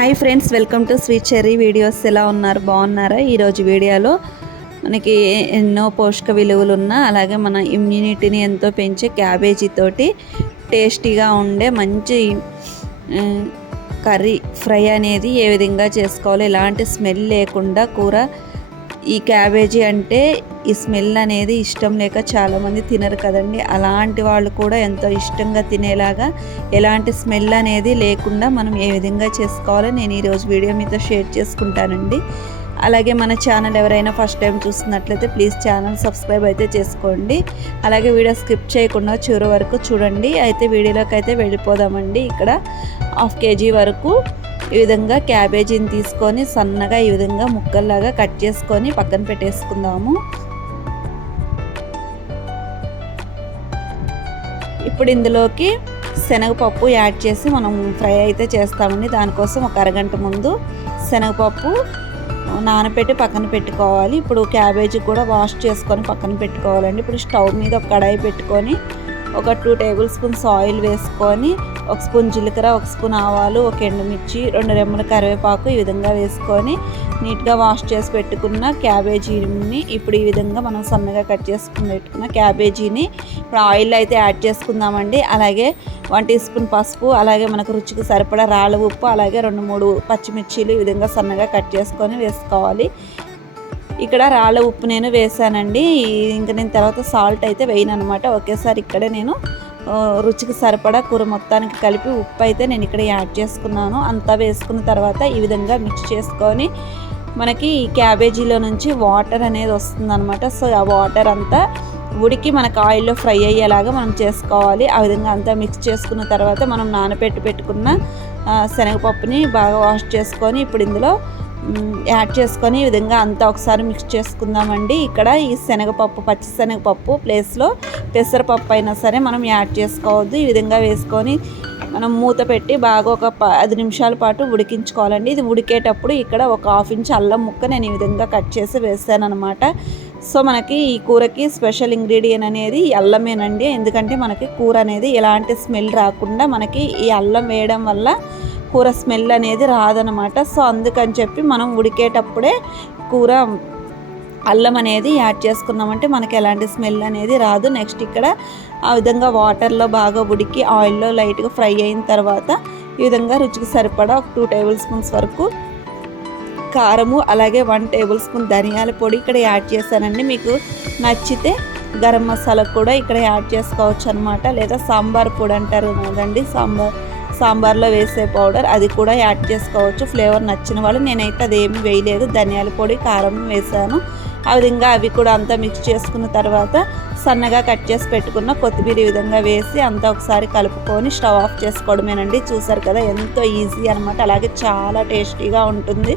Hi friends welcome to sweet cherry videos. ఎలా ఉన్నారు? బాగున్నారా? ఈరోజు వీడియోలో మనకి ఎన్నో పోషక విలువలు ఉన్న అలాగే మన ఇమ్యూనిటీని ఎంతో పెంచే క్యాబేజీ తోటి టేస్టీగా ఉండే మంచి కర్రీ ఫ్రై అనేది ఏ విధంగా చేసుకోవాలో? ఎలాంటి స్మెల్ లేకుండా కూర ఈ క్యాబేజీ అంటే ఈ స్మెల్ అనేది ఇష్టం లేక చాలామంది తినరు కదండి. అలాంటి వాళ్ళు కూడా ఎంతో ఇష్టంగా తినేలాగా ఎలాంటి స్మెల్ అనేది లేకుండా మనం ఏ విధంగా చేసుకోవాలో నేను ఈరోజు వీడియో మీతో షేర్ చేసుకుంటానండి. అలాగే మన ఛానల్ ఎవరైనా ఫస్ట్ టైం చూస్తున్నట్లయితే ప్లీజ్ ఛానల్ సబ్స్క్రైబ్ అయితే చేసుకోండి. అలాగే వీడియో స్కిప్ చేయకుండా చివరి వరకు చూడండి. అయితే వీడియోలోకి అయితే వెళ్ళిపోదామండి. ఇక్కడ హాఫ్ కేజీ వరకు ఈ విధంగా క్యాబేజీని తీసుకొని సన్నగా ఈ విధంగా ముక్కల్లాగా కట్ చేసుకొని పక్కన పెట్టేసుకుందాము. ఇప్పుడు ఇందులోకి శనగపప్పు యాడ్ చేసి మనం ఫ్రై అయితే చేస్తామండి. దానికోసం ఒక అరగంట ముందు శనగపప్పు నానబెట్టి పక్కన పెట్టుకోవాలి. ఇప్పుడు క్యాబేజీ కూడా వాష్ చేసుకొని పక్కన పెట్టుకోవాలండి. ఇప్పుడు స్టవ్ మీద ఒక కడాయి పెట్టుకొని ఒక టూ టేబుల్ స్పూన్స్ ఆయిల్ వేసుకొని ఒక స్పూన్ జీలకర్ర ఒక స్పూన్ ఆవాలు ఒక ఎండుమిర్చి రెండు రెమ్మల కరివేపాకు ఈ విధంగా వేసుకొని నీట్గా వాష్ చేసి పెట్టుకున్న క్యాబేజీని ఇప్పుడు ఈ విధంగా మనం సన్నగా కట్ చేసుకుని పెట్టుకున్న క్యాబేజీని ఇప్పుడు ఆయిల్ అయితే యాడ్ చేసుకుందామండి. అలాగే వన్ టీ స్పూన్ పసుపు అలాగే మనకు రుచికి సరిపడా రాళ్ళ ఉప్పు అలాగే రెండు మూడు పచ్చిమిర్చీలు ఈ విధంగా సన్నగా కట్ చేసుకొని వేసుకోవాలి. ఇక్కడ రాళ్ళ ఉప్పు నేను వేసానండి. ఇంకా నేను తర్వాత సాల్ట్ అయితే వేయను అనమాట ఒకేసారి ఇక్కడే నేను రుచికి సరిపడా కూర మొత్తానికి కలిపి ఉప్పు అయితే నేను ఇక్కడ యాడ్ చేసుకున్నాను. అంతా వేసుకున్న తర్వాత ఈ విధంగా మిక్స్ చేసుకొని మనకి ఈ క్యాబేజీలో నుంచి వాటర్ అనేది వస్తుందన్నమాట. సో ఆ వాటర్ అంతా ఉడికి మనకు ఆయిల్లో ఫ్రై అయ్యేలాగా మనం చేసుకోవాలి. ఆ విధంగా అంతా మిక్స్ చేసుకున్న తర్వాత మనం నానబెట్టి పెట్టుకున్న శనగపప్పుని బాగా వాష్ చేసుకొని ఇప్పుడు ఇందులో యాడ్ చేసుకొని ఈ విధంగా అంతా ఒకసారి మిక్స్ చేసుకుందామండి. ఇక్కడ ఈ శనగపప్పు పచ్చి శనగపప్పు ప్లేస్లో పెసరపప్పు అయినా సరే మనం యాడ్ చేసుకోవద్దు. ఈ విధంగా వేసుకొని మనం మూత పెట్టి బాగా ఒక పది నిమిషాల పాటు ఉడికించుకోవాలండి. ఇది ఉడికేటప్పుడు ఇక్కడ ఒక హాఫ్ ఇంచ్ అల్లం ముక్క నేను ఈ విధంగా కట్ చేసి వేసాను అనమాట సో మనకి ఈ కూరకి స్పెషల్ ఇంగ్రీడియంట్ అనేది అల్లమేనండి. ఎందుకంటే మనకి కూర అనేది ఎలాంటి స్మెల్ రాకుండా మనకి ఈ అల్లం వేయడం వల్ల కూర స్మెల్ అనేది రాదనమాట సో అందుకని చెప్పి మనం ఉడికేటప్పుడే కూర అల్లం అనేది యాడ్ చేసుకున్నామంటే మనకి ఎలాంటి స్మెల్ అనేది రాదు. నెక్స్ట్ ఇక్కడ ఆ విధంగా వాటర్లో బాగా ఉడికి ఆయిల్లో లైట్గా ఫ్రై అయిన తర్వాత ఈ విధంగా రుచికి సరిపడా ఒక టూ టేబుల్ స్పూన్స్ వరకు కారము అలాగే వన్ టేబుల్ స్పూన్ ధనియాల పొడి ఇక్కడ యాడ్ చేశానండి. మీకు నచ్చితే గరం మసాలా కూడా ఇక్కడ యాడ్ చేసుకోవచ్చు అనమాట లేదా సాంబార్ పొడి అంటారు కదండి సాంబార్ సాంబార్లో వేసే పౌడర్ అది కూడా యాడ్ చేసుకోవచ్చు. ఫ్లేవర్ నచ్చిన వాళ్ళు నేనైతే అదేమి వేయలేదు. ధనియాల పొడి కారం వేసాను. ఆ విధంగా అవి కూడా అంతా మిక్స్ చేసుకున్న తర్వాత సన్నగా కట్ చేసి పెట్టుకున్న కొత్తిమీర ఈ విధంగా వేసి అంతా ఒకసారి కలుపుకొని స్టవ్ ఆఫ్ చేసుకోవడమేనండి. చూసారు కదా ఎంతో ఈజీ అనమాట అలాగే చాలా టేస్టీగా ఉంటుంది.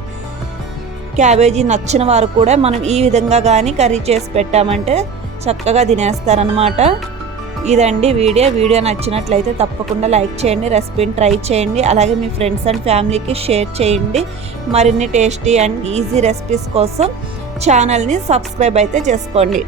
క్యాబేజీ నచ్చిన వారు కూడా మనం ఈ విధంగా కానీ కర్రీ చేసి పెట్టామంటే చక్కగా తినేస్తారనమాట ఇదండి వీడియో. వీడియో నచ్చినట్లయితే తప్పకుండా లైక్ చేయండి రెసిపీని ట్రై చేయండి అలాగే మీ ఫ్రెండ్స్ అండ్ ఫ్యామిలీకి షేర్ చేయండి. మరిన్ని టేస్టీ అండ్ ఈజీ రెసిపీస్ కోసం ఛానల్ని సబ్స్క్రైబ్ అయితే చేసుకోండి.